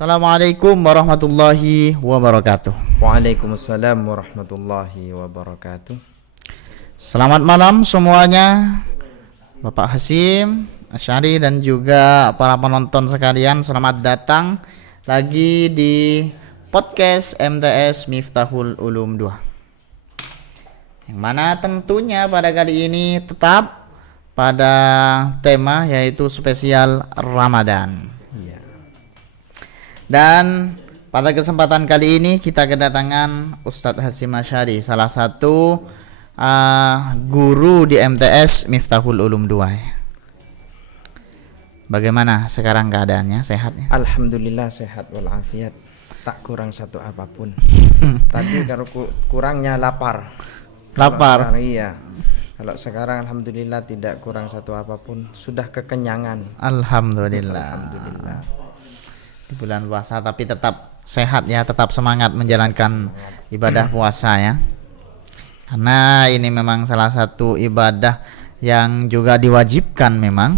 Assalamualaikum warahmatullahi wabarakatuh. Waalaikumsalam warahmatullahi wabarakatuh. Selamat malam semuanya, Bapak Hasyim Asy'ari dan juga para penonton sekalian. Selamat datang lagi di podcast MTS Miftahul Ulum 2, yang mana tentunya pada kali ini tetap pada tema yaitu spesial Ramadan. Dan pada kesempatan kali ini kita kedatangan Ustadz Hasyim Asy'ari, salah satu guru di MTS Miftahul Ulum 2. Bagaimana sekarang keadaannya, sehatnya? Alhamdulillah sehat walafiat, tak kurang satu apapun. Tadi kalau kurangnya lapar. Lapar. Iya. Kalau sekarang alhamdulillah tidak kurang satu apapun, sudah kekenyangan. Alhamdulillah. Di bulan puasa tapi tetap sehat ya, tetap semangat menjalankan ibadah puasa ya. Karena ini memang salah satu ibadah yang juga diwajibkan memang,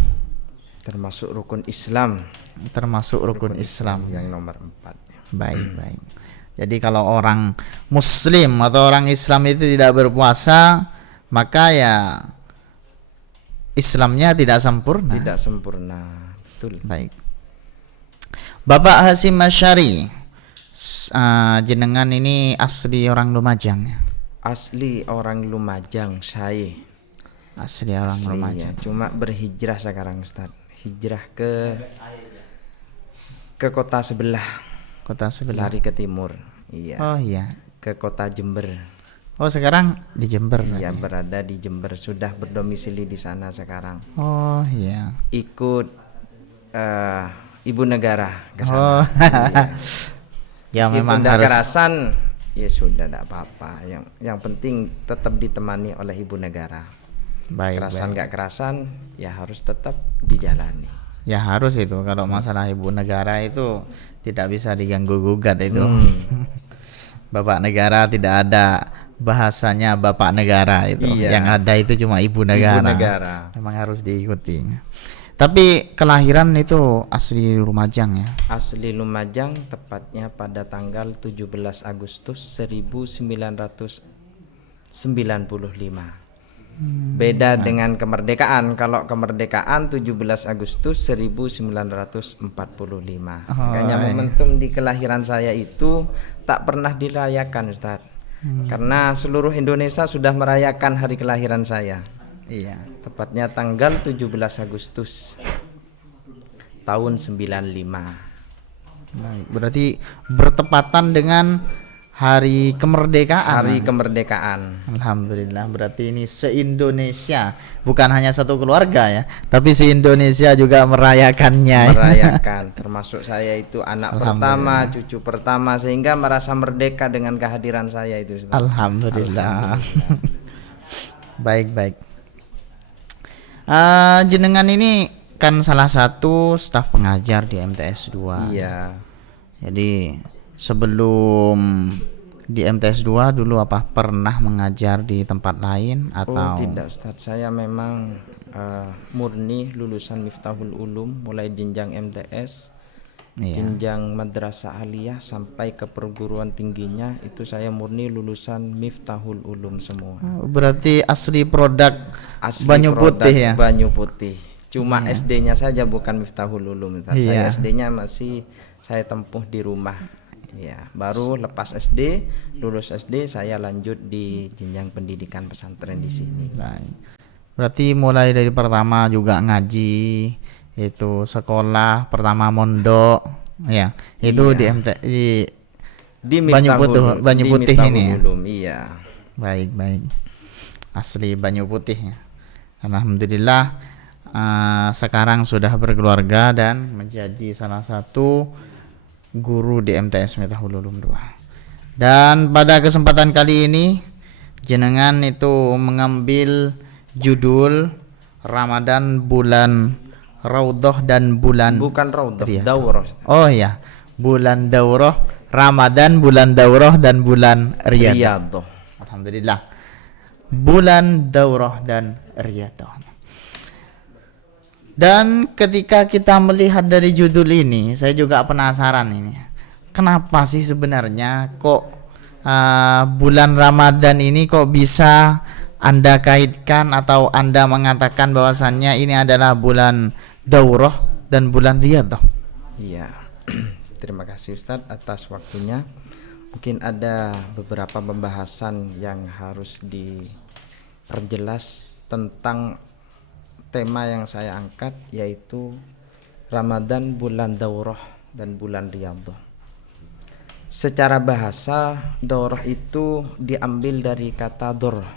termasuk rukun Islam. Termasuk rukun Islam yang nomor 4. Baik. Jadi kalau orang muslim atau orang Islam itu tidak berpuasa, maka ya Islamnya tidak sempurna. Tidak sempurna. Betul. Baik. Bapak Hasyim Asy'ari, jenengan ini asli orang Lumajang ya? Asli orang Lumajang saya. Asli orang Lumajang. Ya, cuma berhijrah sekarang Ustaz. Hijrah ke kota sebelah. Kota sebelah. Lari ke timur. Iya. Oh iya. Ke kota Jember. Oh sekarang di Jember. Iya, berada di Jember, sudah berdomisili di sana sekarang. Oh iya. Ikut Ibu Negara ke sana. Oh. Ya memang harus. Kekerasan ya sudah tidak apa-apa. Yang penting tetap ditemani oleh Ibu Negara. Baik. Kerasan nggak kerasan ya harus tetap dijalani. Ya harus itu, kalau masalah Ibu Negara itu tidak bisa diganggu gugat itu. Bapak Negara tidak ada bahasanya Bapak Negara itu. Iya. Yang ada itu cuma Ibu Negara. Ibu Negara. Memang harus diikuti. Tapi kelahiran itu asli Lumajang ya? Asli Lumajang, tepatnya pada tanggal 17 Agustus 1995. Beda dengan kemerdekaan. Kalau kemerdekaan 17 Agustus 1945. Makanya momentum di kelahiran saya itu tak pernah dirayakan, Ustaz. Karena seluruh Indonesia sudah merayakan hari kelahiran saya. Iya. Tepatnya tanggal 17 Agustus tahun 95. Baik, berarti bertepatan dengan hari kemerdekaan. Hari kemerdekaan. Alhamdulillah, berarti ini se-Indonesia, bukan hanya satu keluarga ya, tapi se-Indonesia juga merayakannya. Merayakan, termasuk saya itu anak pertama, cucu pertama, sehingga merasa merdeka dengan kehadiran saya itu. Alhamdulillah. Baik. Jenengan ini kan salah satu staf pengajar di MTS 2. Iya. Jadi sebelum di MTS 2 dulu apa pernah mengajar di tempat lain atau? Oh tidak Ustaz, saya memang murni lulusan Miftahul Ulum, mulai jenjang MTS, jenjang madrasah aliyah sampai ke perguruan tingginya itu saya murni lulusan Miftahul Ulum semua. Berarti asli produk Asli Banyu produk Putih ya? Banyu Putih. Cuma SD-nya saja bukan Miftahul Ulum. Saya SD-nya masih saya tempuh di rumah. Ya, baru lepas SD, lulus SD saya lanjut di jenjang pendidikan pesantren di sini. Berarti mulai dari pertama juga ngaji, itu sekolah pertama mondok, ya. Itu di MT di Banyu Putih ini. Iya. Baik. Asli Banyu Putih ya. Alhamdulillah sekarang sudah berkeluarga dan menjadi salah satu guru di MTS Miftahul Ulum 2. Dan pada kesempatan kali ini jenengan itu mengambil judul Ramadan bulan Raudhah dan bulan bukan Raudhah, Daurah. Oh iya, bulan Daurah, Ramadan bulan Daurah dan bulan Riyadhah. Alhamdulillah. Bulan Daurah dan Riyadhah. Dan ketika kita melihat dari judul ini, saya juga penasaran ini. Kenapa sih sebenarnya kok bulan Ramadan ini kok bisa Anda kaitkan atau Anda mengatakan bahwasannya ini adalah bulan daurah dan bulan riyadhah? Iya. Terima kasih Ustadz atas waktunya. Mungkin ada beberapa pembahasan yang harus diperjelas tentang tema yang saya angkat, yaitu Ramadan, bulan daurah dan bulan riyadhah. Secara bahasa, daurah itu diambil dari kata dorah.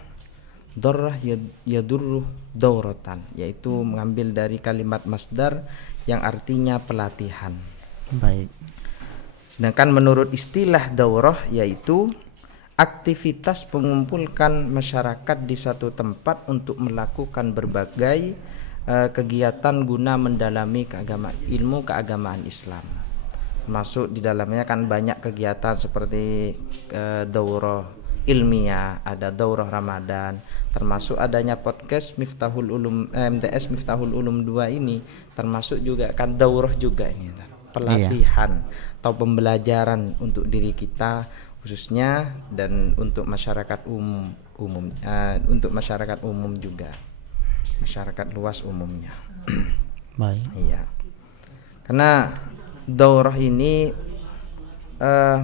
Dorah yadurruh dauratan, yaitu mengambil dari kalimat masdar yang artinya pelatihan. Baik. Sedangkan menurut istilah daurah, yaitu aktivitas mengumpulkan masyarakat di satu tempat untuk melakukan berbagai kegiatan guna mendalami ilmu keagamaan Islam. Masuk di dalamnya kan banyak kegiatan seperti daurah ilmiah, ada daurah Ramadan, termasuk adanya podcast Miftahul Ulum MTS Miftahul Ulum 2 ini termasuk juga kan daurah juga ini, pelatihan atau pembelajaran untuk diri kita khususnya dan untuk masyarakat umum untuk masyarakat umum juga, masyarakat luas umumnya. Baik. Iya. Karena daurah ini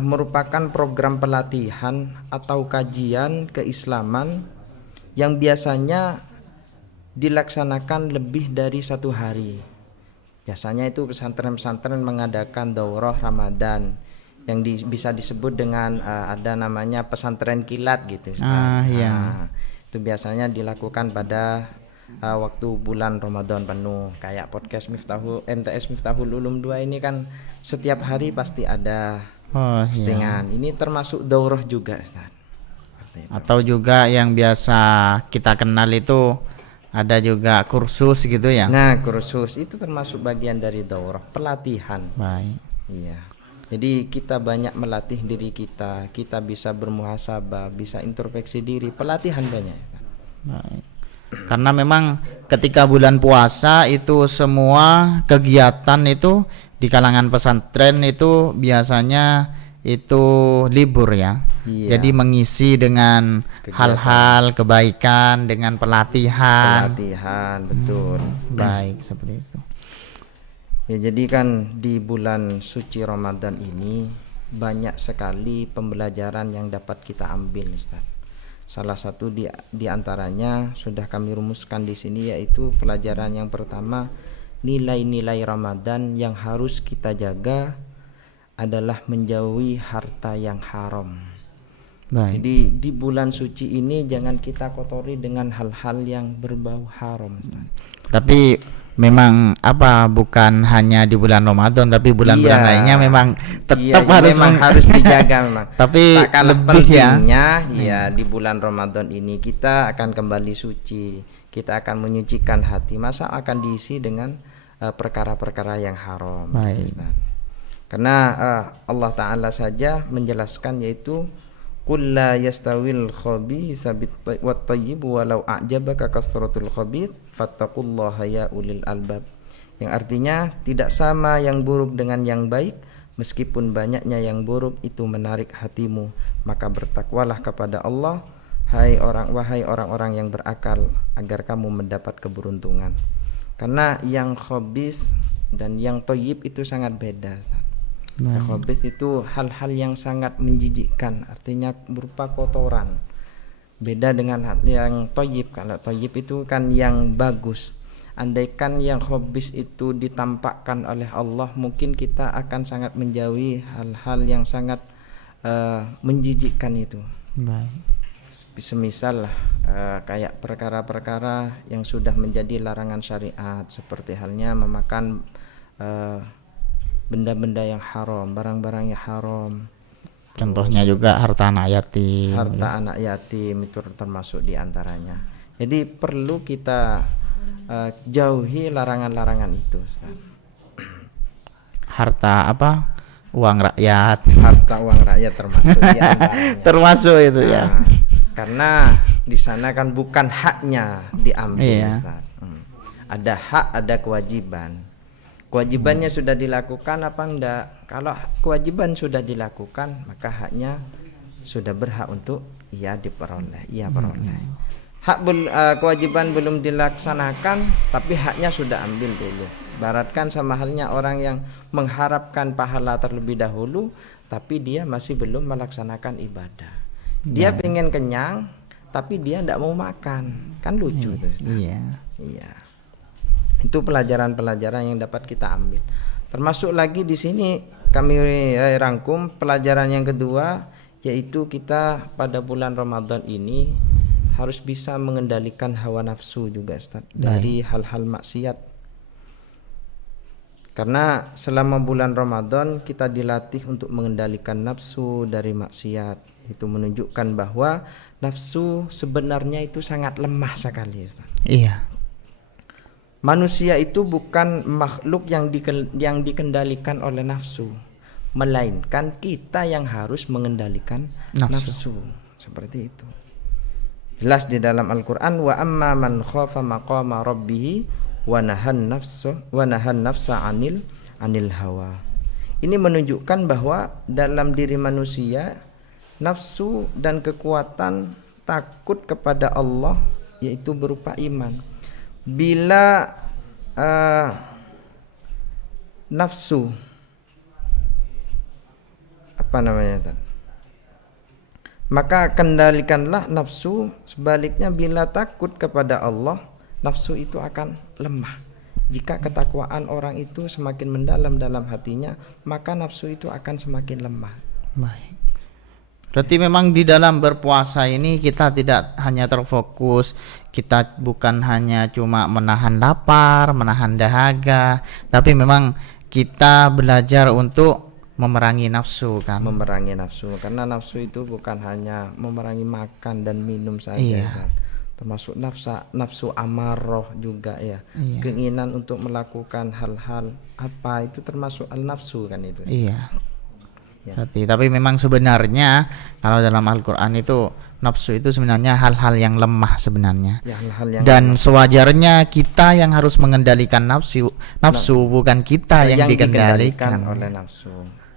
merupakan program pelatihan atau kajian keislaman yang biasanya dilaksanakan lebih dari 1 hari. Biasanya itu pesantren-pesantren mengadakan daurah Ramadan yang bisa disebut dengan ada namanya pesantren kilat gitu. Iya. Itu biasanya dilakukan pada waktu bulan Ramadan penuh. Kayak podcast MTS Miftahul Ulum 2 ini kan setiap hari pasti ada postingan. Ini termasuk daurah juga, Ustaz. Atau juga yang biasa kita kenal itu ada juga kursus gitu ya. Nah, kursus itu termasuk bagian dari daurah, pelatihan. Baik. Iya. Jadi kita banyak melatih diri kita, kita bisa bermuhasabah, bisa introspeksi diri, pelatihan banyak. Baik. Karena memang ketika bulan puasa itu semua kegiatan itu di kalangan pesantren itu biasanya itu libur ya. Iya. Jadi mengisi dengan hal-hal kebaikan, dengan pelatihan. Pelatihan, betul. Baik, seperti itu. Ya, jadi kan di bulan suci Ramadan ini banyak sekali pembelajaran yang dapat kita ambil, Ustaz. Salah satu di antaranya sudah kami rumuskan di sini, yaitu pelajaran yang pertama, nilai-nilai Ramadan yang harus kita jaga adalah menjauhi harta yang haram. Baik. Jadi di bulan suci ini jangan kita kotori dengan hal-hal yang berbau haram, Ustaz. Tapi memang bukan hanya di bulan Ramadan, tapi bulan-bulan lainnya memang tetap harus dijaga memang. Tapi tak kalah lebih pentingnya di bulan Ramadan ini kita akan kembali suci, kita akan menyucikan hati. Masa akan diisi dengan perkara-perkara yang haram. Baik. Karena Allah Ta'ala saja menjelaskan, yaitu qul la yastawil khabitha wat thayyib walau a'jabaka kasratul khabith fattaqullaha ya ulil albab. Yang artinya tidak sama yang buruk dengan yang baik, meskipun banyaknya yang buruk itu menarik hatimu, maka bertakwalah kepada Allah wahai orang-orang yang berakal, agar kamu mendapat keberuntungan. Karena yang khabith dan yang thayyib itu sangat beda. Yang khabith itu hal-hal yang sangat menjijikkan, artinya berupa kotoran. Beda dengan yang thayyib. Kalau thayyib itu kan yang bagus. Andaikan yang khabith itu ditampakkan oleh Allah, mungkin kita akan sangat menjauhi hal-hal yang sangat menjijikkan itu. Baik. Semisal kayak perkara-perkara yang sudah menjadi larangan syariat, seperti halnya memakan benda-benda yang haram, barang-barang yang haram. Contohnya juga harta anak yatim. Harta anak yatim itu termasuk diantaranya. Jadi perlu kita jauhi larangan-larangan itu, Ustaz. Harta uang rakyat. Harta uang rakyat termasuk diantaranya. Termasuk itu ya. Karena di sana kan bukan haknya diambil, iya. Ustaz. Ada hak, ada kewajiban. Kewajibannya sudah dilakukan apa enggak? Kalau kewajiban sudah dilakukan, maka haknya sudah berhak untuk ia diperoleh, ia peroleh. Kewajiban belum dilaksanakan, tapi haknya sudah ambil dulu. Baratkan sama halnya orang yang mengharapkan pahala terlebih dahulu, tapi dia masih belum melaksanakan ibadah. Dia pengen kenyang, tapi dia tidak mau makan, kan lucu tuh. Iya. Itu pelajaran-pelajaran yang dapat kita ambil. Termasuk lagi di sini kami rangkum pelajaran yang kedua, yaitu kita pada bulan Ramadan ini harus bisa mengendalikan hawa nafsu juga, Ustaz, dari hal-hal maksiat. Karena selama bulan Ramadan kita dilatih untuk mengendalikan nafsu dari maksiat. Itu menunjukkan bahwa nafsu sebenarnya itu sangat lemah sekali, Ustaz. Iya. Manusia itu bukan makhluk yang dikendalikan oleh nafsu, melainkan kita yang harus mengendalikan nafsu. Seperti itu. Jelas di dalam Al-Qur'an, wa amma man khafa maqama rabbih wa nahan nafsa anil hawa. Ini menunjukkan bahwa dalam diri manusia nafsu dan kekuatan takut kepada Allah, yaitu berupa iman. Bila nafsu maka kendalikanlah nafsu. Sebaliknya bila takut kepada Allah, nafsu itu akan lemah. Jika ketakwaan orang itu semakin mendalam dalam hatinya, maka nafsu itu akan semakin lemah. Baik. Berarti memang di dalam berpuasa ini kita tidak hanya terfokus, kita bukan hanya cuma menahan lapar, menahan dahaga, tapi memang kita belajar untuk memerangi nafsu kan. Memerangi nafsu, karena nafsu itu bukan hanya memerangi makan dan minum saja kan. Termasuk nafsu amarah juga ya. Keinginan untuk melakukan hal-hal apa itu termasuk al-nafsu kan itu. Iya. Berarti, tapi memang sebenarnya kalau dalam Al-Quran itu nafsu itu sebenarnya hal-hal yang lemah sebenarnya. Dan sewajarnya kita yang harus mengendalikan nafsu bukan kita yang dikendalikan oleh nafsu.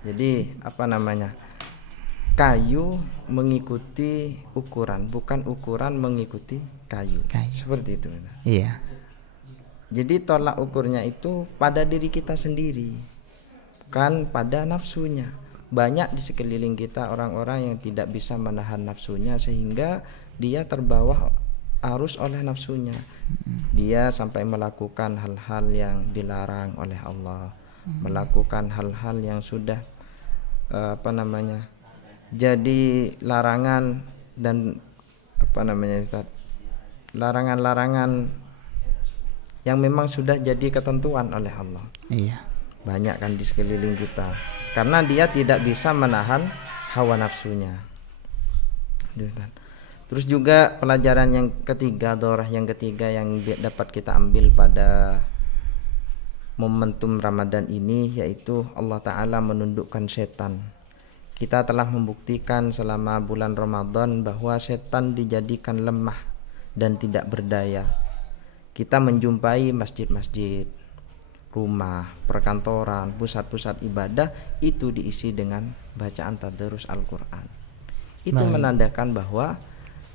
Jadi kayu mengikuti ukuran, bukan ukuran mengikuti kayu. Seperti itu. Iya. Jadi tolak ukurnya itu pada diri kita sendiri, bukan pada nafsunya. Banyak di sekeliling kita orang-orang yang tidak bisa menahan nafsunya, sehingga dia terbawa arus oleh nafsunya. Dia sampai melakukan hal-hal yang dilarang oleh Allah, melakukan hal-hal yang sudah jadi larangan dan larangan-larangan yang memang sudah jadi ketentuan oleh Allah. Iya. Banyak kan di sekeliling kita, karena dia tidak bisa menahan hawa nafsunya. Terus juga pelajaran yang ketiga, dorah yang ketiga yang dapat kita ambil pada momentum Ramadan ini, yaitu Allah Ta'ala menundukkan setan. Kita telah membuktikan selama bulan Ramadan bahwa setan dijadikan lemah dan tidak berdaya. Kita menjumpai masjid-masjid, rumah, perkantoran, pusat-pusat ibadah itu diisi dengan bacaan tadarus Al-Quran. Itu menandakan bahwa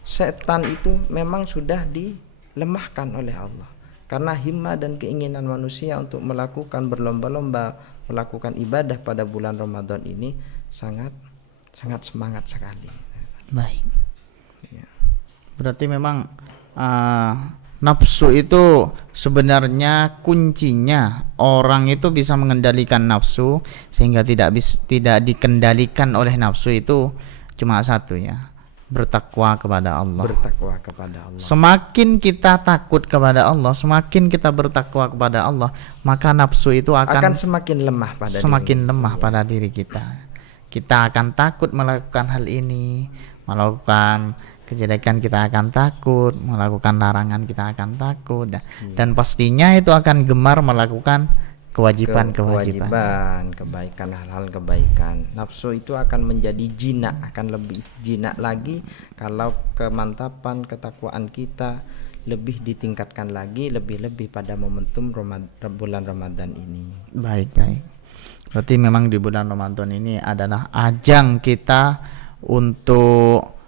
setan itu memang sudah dilemahkan oleh Allah. Karena himmah dan keinginan manusia untuk melakukan berlomba-lomba melakukan ibadah pada bulan Ramadan ini sangat semangat sekali. Baik. Berarti memang nafsu itu sebenarnya kuncinya, orang itu bisa mengendalikan nafsu sehingga tidak dikendalikan oleh nafsu itu cuma satu ya, bertakwa kepada Allah. Semakin kita takut kepada Allah, semakin kita bertakwa kepada Allah, maka nafsu itu akan semakin lemah pada diri kita. Kita akan takut melakukan hal ini, melakukan kejelekan kita akan takut, melakukan larangan kita akan takut, dan pastinya itu akan gemar melakukan kewajiban, kebaikan, hal-hal kebaikan. Nafsu itu akan menjadi jinak, akan lebih jinak lagi kalau kemantapan ketakwaan kita lebih ditingkatkan lagi, lebih-lebih pada momentum bulan Ramadan ini. Baik. Berarti memang di bulan Ramadan ini adalah ajang kita untuk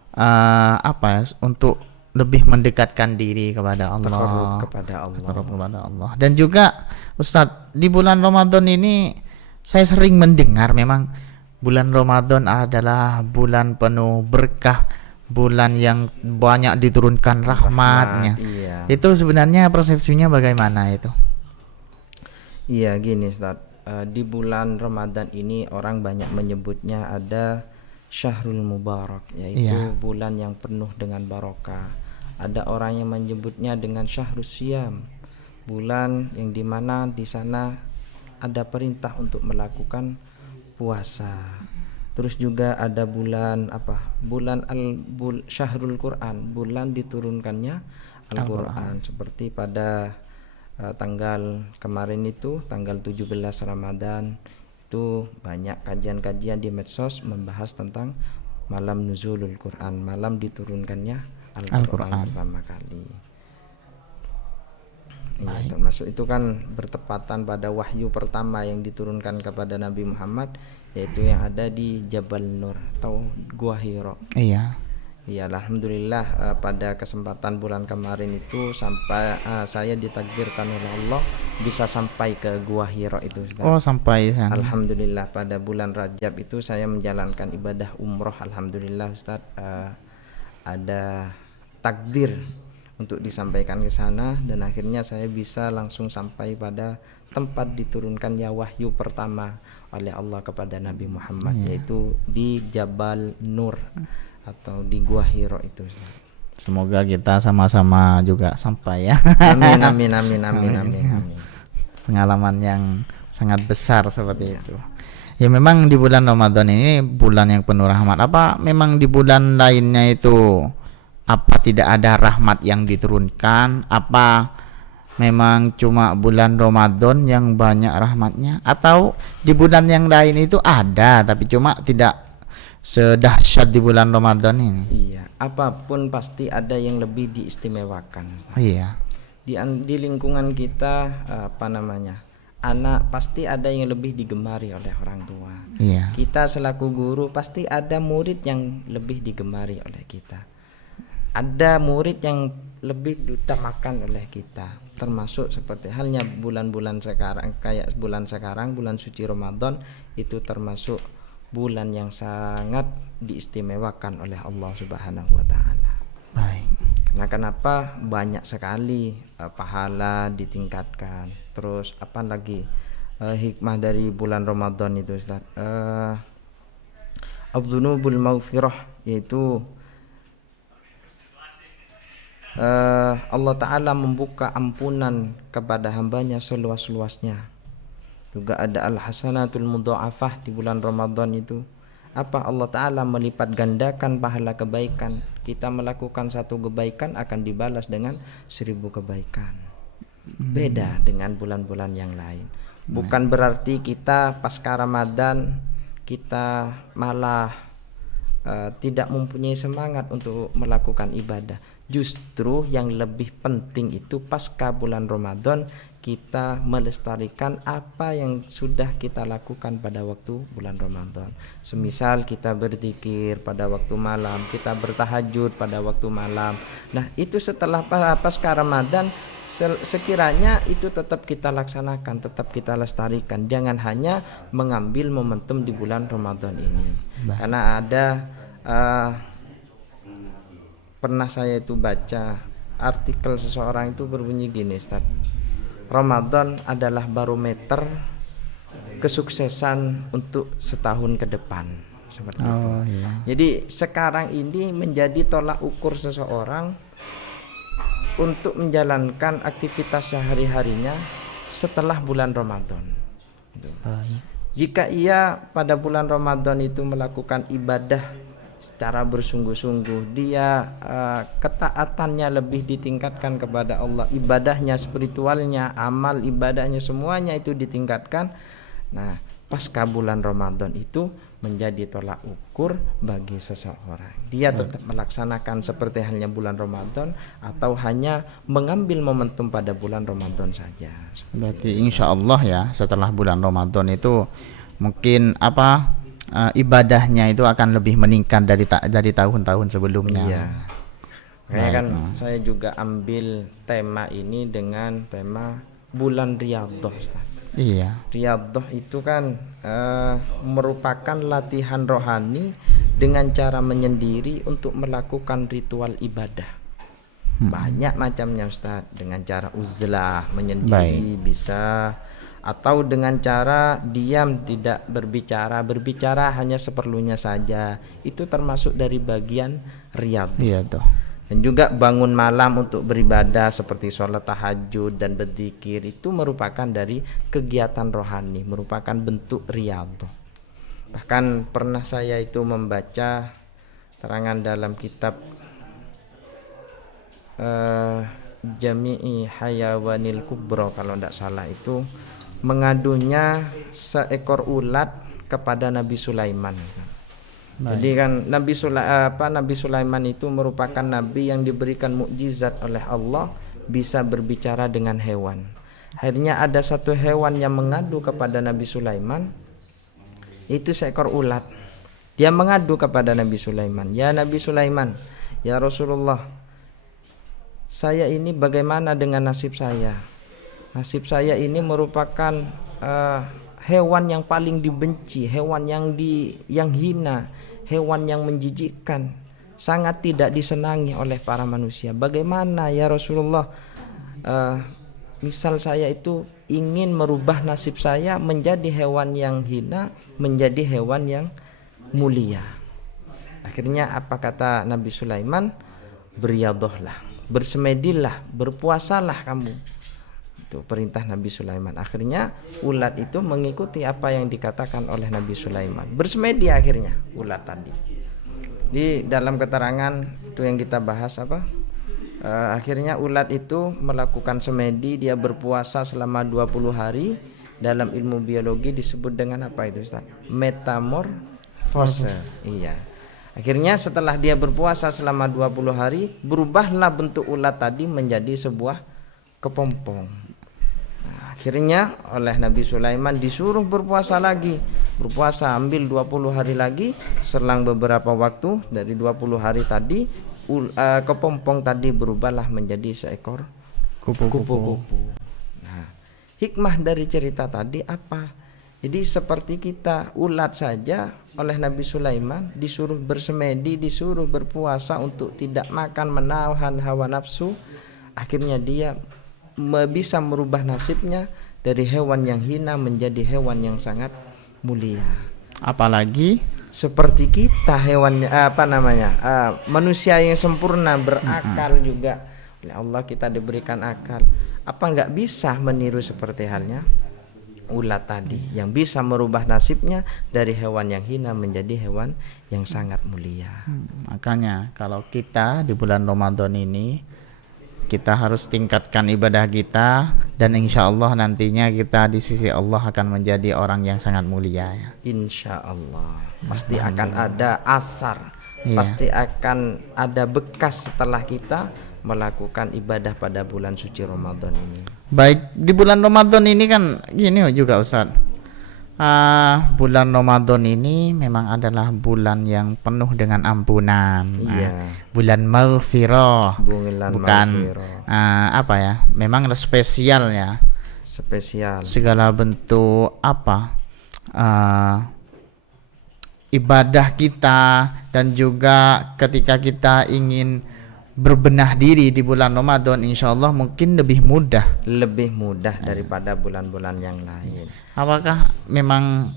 untuk lebih mendekatkan diri kepada Allah. Taqarrub kepada Allah. Dan juga Ustadz, di bulan Ramadan ini saya sering mendengar memang bulan Ramadan adalah bulan penuh berkah, bulan yang banyak diturunkan rahmatnya. Iya. Itu sebenarnya persepsinya bagaimana itu? Iya, gini Ustaz. Di bulan Ramadan ini orang banyak menyebutnya ada Syahrul Mubarak, yaitu bulan yang penuh dengan barokah. Ada orang yang menyebutnya dengan Syahrul Siyam, bulan yang dimana di sana ada perintah untuk melakukan puasa. Terus juga ada bulan Syahrul Quran, bulan diturunkannya Al-Quran. Seperti pada tanggal kemarin itu, tanggal 17 Ramadan, itu banyak kajian-kajian di medsos membahas tentang malam nuzulul Quran, malam diturunkannya Al-Quran pertama kali. Ya, termasuk itu kan bertepatan pada wahyu pertama yang diturunkan kepada Nabi Muhammad, yaitu yang ada di Jabal Nur atau Gua Hiro. Iya. Ya, alhamdulillah pada kesempatan bulan kemarin itu sampai saya ditakdirkan oleh Allah bisa sampai ke Gua Hiro itu, Ustaz. Oh, sampai sana. Alhamdulillah pada bulan Rajab itu saya menjalankan ibadah umroh. Alhamdulillah Ustaz, ada takdir untuk disampaikan ke sana dan akhirnya saya bisa langsung sampai pada tempat diturunkannya wahyu pertama oleh Allah kepada Nabi Muhammad, yaitu di Jabal Nur atau di Gua Hiro itu. Semoga kita sama-sama juga sampai ya. Amin. Pengalaman yang sangat besar seperti itu. Ya memang di bulan Ramadan ini bulan yang penuh rahmat. Apa memang di bulan lainnya itu apa tidak ada rahmat yang diturunkan? Apa memang cuma bulan Ramadan yang banyak rahmatnya? Atau di bulan yang lain itu ada tapi cuma tidak sedahsyat di bulan Ramadan ini? Iya, apapun pasti ada yang lebih diistimewakan. Iya. Di lingkungan kita anak pasti ada yang lebih digemari oleh orang tua. Iya. Kita selaku guru pasti ada murid yang lebih digemari oleh kita. Ada murid yang lebih diutamakan oleh kita, termasuk seperti halnya bulan-bulan sekarang, kayak bulan sekarang, bulan suci Ramadan itu termasuk bulan yang sangat diistimewakan oleh Allah Subhanahu wa taala. Baik. Karena kenapa? Banyak sekali pahala ditingkatkan. Terus apa lagi hikmah dari bulan Ramadan itu, Ustaz? Adzunubul maghfirah, yaitu Allah Ta'ala membuka ampunan kepada hambanya seluas-luasnya. Juga ada al-hasanatul mudha'afah di bulan Ramadan itu. Apa? Allah Ta'ala melipat gandakan pahala kebaikan. Kita melakukan satu kebaikan akan dibalas dengan 1000 kebaikan. Beda dengan bulan-bulan yang lain. Bukan berarti kita pasca Ramadan kita malah tidak mempunyai semangat untuk melakukan ibadah. Justru yang lebih penting itu pasca bulan Ramadan kita melestarikan apa yang sudah kita lakukan pada waktu bulan Ramadan. Semisal kita berzikir pada waktu malam, kita bertahajud pada waktu malam. Nah, itu setelah pasca Ramadan sekiranya itu tetap kita laksanakan, tetap kita lestarikan. Jangan hanya mengambil momentum di bulan Ramadan ini. Karena ada pernah saya itu baca artikel seseorang itu berbunyi gini, Ustaz. Ramadan adalah barometer kesuksesan untuk setahun ke depan, seperti itu. Iya. Jadi sekarang ini menjadi tolak ukur seseorang untuk menjalankan aktivitas sehari-harinya setelah bulan Ramadan. Baik. Jika ia pada bulan Ramadan itu melakukan ibadah secara bersungguh-sungguh, dia ketaatannya lebih ditingkatkan kepada Allah, ibadahnya, spiritualnya, amal ibadahnya semuanya itu ditingkatkan. Nah, pasca bulan Ramadan itu menjadi tolak ukur bagi seseorang. Dia tetap melaksanakan seperti halnya bulan Ramadan atau hanya mengambil momentum pada bulan Ramadan saja. Berarti insya Allah ya setelah bulan Ramadan itu mungkin ibadahnya itu akan lebih meningkat dari tahun-tahun sebelumnya. Iya. Makanya kan saya juga ambil tema ini dengan tema bulan Riyadhah, Ustaz. Iya. Riyadhah itu kan merupakan latihan rohani dengan cara menyendiri untuk melakukan ritual ibadah. Banyak macamnya, Ustaz. Dengan cara uzlah, menyendiri bisa, atau dengan cara diam, tidak berbicara hanya seperlunya saja. Itu termasuk dari bagian riyadhah. Iya tuh. Dan juga bangun malam untuk beribadah seperti sholat tahajud dan berzikir, itu merupakan dari kegiatan rohani, merupakan bentuk riyadhah. Bahkan pernah saya itu membaca terangan dalam kitab Jami'i Hayawanil Kubra kalau tidak salah, itu mengadunya seekor ulat kepada Nabi Sulaiman. Jadi kan Nabi Sulaiman itu merupakan nabi yang diberikan mukjizat oleh Allah, bisa berbicara dengan hewan. Akhirnya ada satu hewan yang mengadu kepada Nabi Sulaiman, itu seekor ulat. Dia mengadu kepada Nabi Sulaiman, "Ya Nabi Sulaiman, ya Rasulullah, saya ini bagaimana dengan nasib saya? Nasib saya ini merupakan hewan yang paling dibenci, hewan yang hina, hewan yang menjijikkan, sangat tidak disenangi oleh para manusia. Bagaimana ya Rasulullah? Misal saya itu ingin merubah nasib saya menjadi hewan yang hina menjadi hewan yang mulia." Akhirnya apa kata Nabi Sulaiman? "Beriyadhahlah, bersemedilah, berpuasalah kamu." Itu perintah Nabi Sulaiman. Akhirnya ulat itu mengikuti apa yang dikatakan oleh Nabi Sulaiman. Bersemedi akhirnya ulat tadi. Di dalam keterangan itu yang kita bahas akhirnya ulat itu melakukan semedi, dia berpuasa selama 20 hari. Dalam ilmu biologi disebut dengan apa itu, Ustaz? Metamorfose. Iya. Akhirnya setelah dia berpuasa selama 20 hari, berubahlah bentuk ulat tadi menjadi sebuah kepompong. Akhirnya oleh Nabi Sulaiman disuruh berpuasa lagi. Berpuasa ambil 20 hari lagi. Selang beberapa waktu dari 20 hari tadi, kepompong tadi berubahlah menjadi seekor kupu-kupu. Nah, hikmah dari cerita tadi apa? Jadi seperti kita, ulat saja oleh Nabi Sulaiman disuruh bersemedi, disuruh berpuasa untuk tidak makan, menahan hawa nafsu. Akhirnya dia bisa merubah nasibnya dari hewan yang hina menjadi hewan yang sangat mulia. Apalagi seperti kita hewan manusia yang sempurna, berakal juga oleh Allah, kita diberikan akal. Apa enggak bisa meniru seperti halnya ulat tadi yang bisa merubah nasibnya dari hewan yang hina menjadi hewan yang sangat mulia. Makanya kalau kita di bulan Ramadan ini kita harus tingkatkan ibadah kita, dan insya Allah nantinya kita di sisi Allah akan menjadi orang yang sangat mulia ya. Insya Allah pasti akan ada asar, pasti akan ada bekas setelah kita melakukan ibadah pada bulan suci Ramadan ini. Baik, di bulan Ramadan ini kan gini juga Ustaz, bulan Ramadan ini memang adalah bulan yang penuh dengan ampunan. Bulan maghfirah, bukan memang spesial ya. Spesial. Segala bentuk ibadah kita, dan juga ketika kita ingin berbenah diri di bulan Ramadan, insya Allah mungkin lebih mudah daripada bulan-bulan yang lain. Apakah memang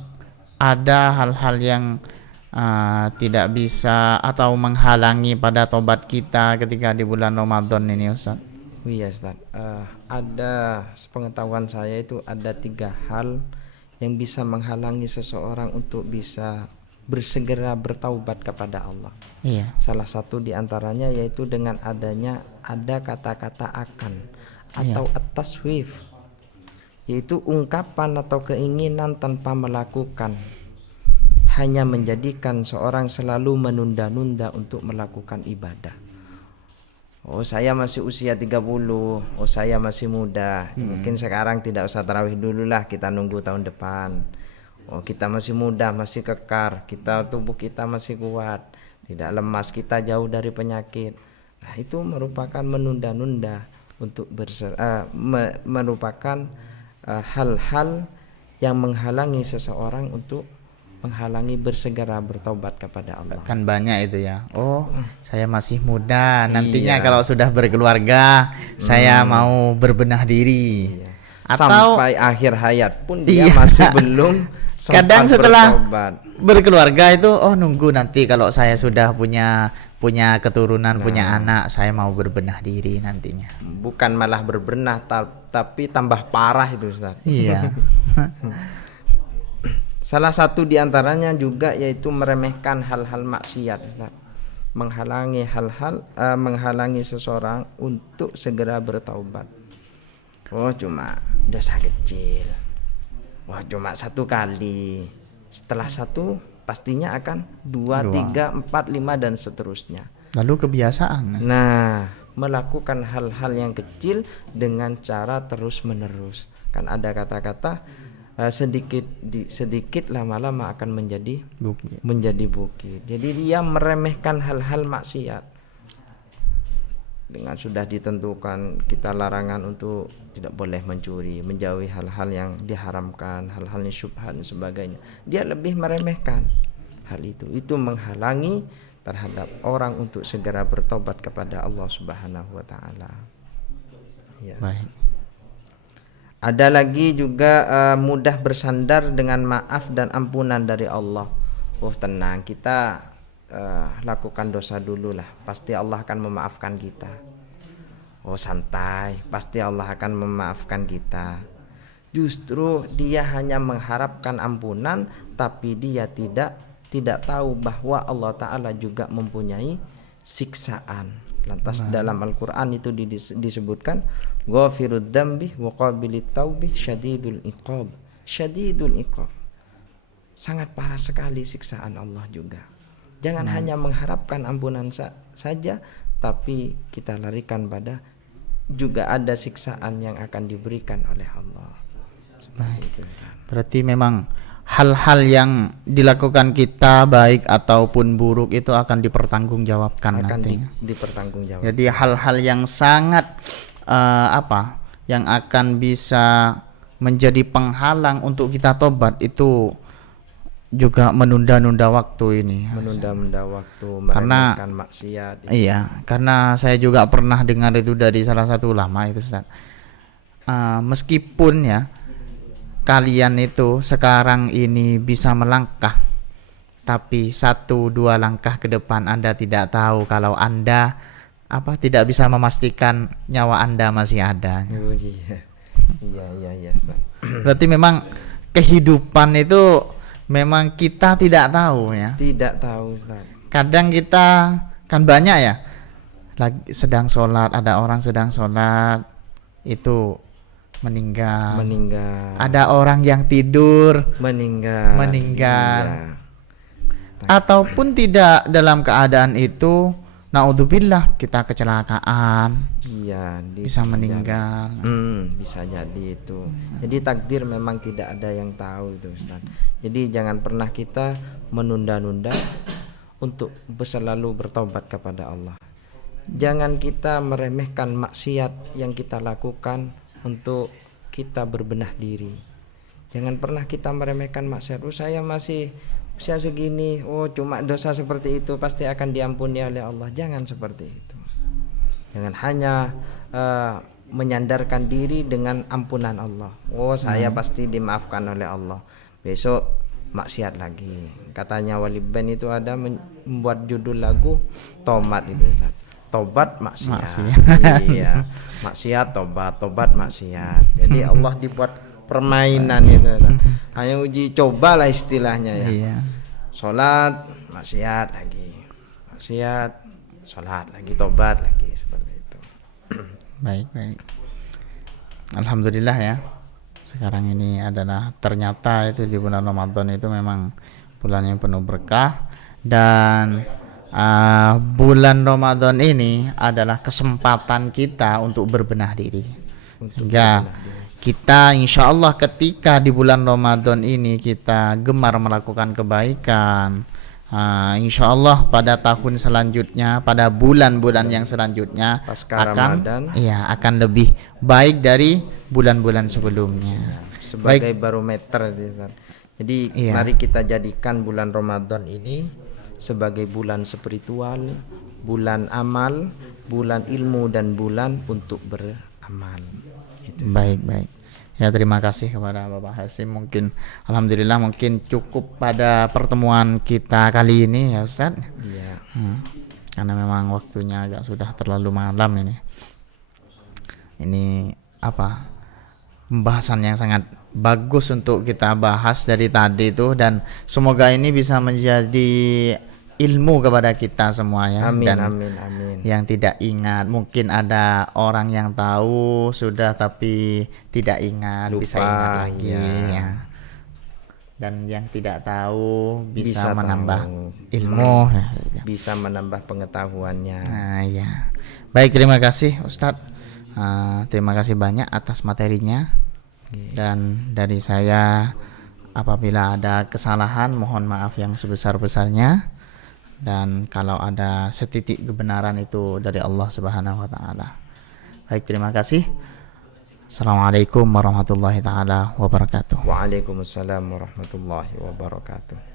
ada hal-hal yang tidak bisa atau menghalangi pada tobat kita ketika di bulan Ramadan ini, Ustaz? Iya, Ustaz. Ada sepengetahuan saya itu ada 3 hal yang bisa menghalangi seseorang untuk bisa bersegera bertaubat kepada Allah. Iya. Salah satu diantaranya yaitu dengan adanya ada kata-kata akan atau at-taswif, yaitu ungkapan atau keinginan tanpa melakukan hanya menjadikan seorang selalu menunda-nunda untuk melakukan ibadah. Oh saya masih usia 30, oh saya masih muda, mungkin sekarang tidak usah tarawih dulu lah, kita nunggu tahun depan. Oh kita masih muda, masih kekar, tubuh kita masih kuat, tidak lemas, kita jauh dari penyakit. Nah itu merupakan menunda-nunda untuk merupakan hal-hal yang menghalangi seseorang untuk bersegera bertobat kepada Allah. Kan banyak itu ya. Oh, saya masih muda. Nantinya Iya. kalau sudah berkeluarga, saya mau berbenah diri. Iya. Atau Sampai akhir hayat pun dia Iya. masih belum sempat kadang setelah bertobat. berkeluarga itu, oh nunggu nanti kalau saya sudah punya keturunan, punya anak, saya mau berbenah diri nantinya. Bukan malah berbenah, tapi tambah parah itu, Ustaz. Iya. Salah satu diantaranya juga yaitu meremehkan hal-hal maksiat, Ustaz. Menghalangi seseorang untuk segera bertaubat. Oh cuma dosa kecil, wah cuma 1 kali, setelah 1 pastinya akan 2, 3, 4, 5 dan seterusnya. Lalu kebiasaan. Nah, melakukan hal-hal yang kecil dengan cara terus menerus. Kan ada kata-kata sedikit lama-lama akan menjadi bukit. Jadi dia meremehkan hal-hal maksiat. Dengan sudah ditentukan kita larangan untuk tidak boleh mencuri, menjauhi hal-hal yang diharamkan, hal-hal yang syubhat dan sebagainya. Dia lebih meremehkan hal itu. Itu menghalangi terhadap orang untuk segera bertobat kepada Allah Subhanahu wa taala. Ya. Baik. Ada lagi juga mudah bersandar dengan maaf dan ampunan dari Allah. Oh tenang, kita lakukan dosa dulu lah, pasti Allah akan memaafkan kita. Oh santai, pasti Allah akan memaafkan kita. Justru dia hanya mengharapkan ampunan, tapi dia tidak tahu bahwa Allah Ta'ala juga mempunyai siksaan. Lantas dalam Al-Quran itu disebutkan Ghafirud dambi wa qabilit taubi syadidul iqab. Syadidul iqab, sangat parah sekali siksaan Allah juga. Jangan hanya mengharapkan ampunan saja, tapi kita larikan pada juga ada siksaan yang akan diberikan oleh Allah. Itu, Berarti memang hal-hal yang dilakukan kita baik ataupun buruk itu akan dipertanggungjawabkan nantinya. Dipertanggungjawabkan. Jadi hal-hal yang sangat yang akan bisa menjadi penghalang untuk kita tobat itu juga menunda-nunda waktu ini. Menunda-nunda waktu, Karena meremehkan maksiat. Iya, karena saya juga pernah dengar itu dari salah satu ulama itu, Ustaz. Meskipun ya kalian itu sekarang ini bisa melangkah, tapi 1-2 langkah ke depan Anda tidak tahu kalau Anda tidak bisa memastikan nyawa Anda masih ada. Oh, iya. Berarti memang kehidupan itu memang kita tidak tahu ya. Tidak tahu, Ustaz. Kadang kita kan banyak ya, lagi sedang sholat, ada orang sedang sholat itu meninggal. Ada orang yang tidur meninggal. Iya. Ataupun tidak dalam keadaan itu, naudzubillah, kita kecelakaan. Iya, bisa meninggal. Bisa jadi itu. Jadi takdir memang tidak ada yang tahu itu, Ustaz. Jadi jangan pernah kita menunda-nunda untuk selalu bertobat kepada Allah. Jangan kita meremehkan maksiat yang kita lakukan untuk kita berbenah diri. Jangan pernah kita meremehkan maksiat. Saya masih usia segini, cuma dosa seperti itu pasti akan diampuni oleh Allah. Jangan seperti itu. Jangan hanya menyandarkan diri dengan ampunan Allah. Saya pasti dimaafkan oleh Allah. Besok maksiat lagi. Katanya Wali Band itu ada membuat judul lagu Tomat itu. Tobat maksiat. Iya. Maksiat tobat maksiat. Jadi Allah dibuat permainan itu. Hanya uji cobalah istilahnya ya. Iya. Salat maksiat lagi. Maksiat, salat lagi, tobat lagi, seperti itu. Baik. Alhamdulillah ya. Sekarang ini adalah ternyata itu di bulan Ramadan itu memang bulan yang penuh berkah, dan bulan Ramadan ini adalah kesempatan kita untuk berbenah diri. Sehingga kita insya Allah ketika di bulan Ramadan ini kita gemar melakukan kebaikan, insya Allah pada tahun selanjutnya, pada bulan-bulan yang selanjutnya Pasca akan Ramadan. akan lebih baik dari bulan-bulan sebelumnya. Sebagai barometer. Jadi Iya. mari kita jadikan bulan Ramadan ini sebagai bulan spiritual, bulan amal, bulan ilmu, dan bulan untuk beramal. Baik. Ya, terima kasih kepada Bapak Hasyim. Mungkin alhamdulillah mungkin cukup pada pertemuan kita kali ini ya Ustaz. Iya. Karena memang waktunya agak sudah terlalu malam ini. Ini pembahasan yang sangat bagus untuk kita bahas dari tadi itu, dan semoga ini bisa menjadi ilmu kepada kita semuanya. Amin, Dan amin. yang tidak ingat, mungkin ada orang yang tahu sudah tapi tidak ingat, Lupa, bisa ingat lagi ya. ya. Dan yang tidak tahu bisa Bisa menambah tahu. ilmu. Bisa menambah pengetahuannya. Nah, ya. Baik, terima kasih Ustadz. Terima kasih banyak atas materinya. Dan dari saya, apabila ada kesalahan, mohon maaf yang sebesar-besarnya. Dan kalau ada setitik kebenaran itu dari Allah Subhanahu wa taala. Baik, terima kasih. Assalamualaikum warahmatullahi taala wabarakatuh. Waalaikumsalam warahmatullahi wabarakatuh.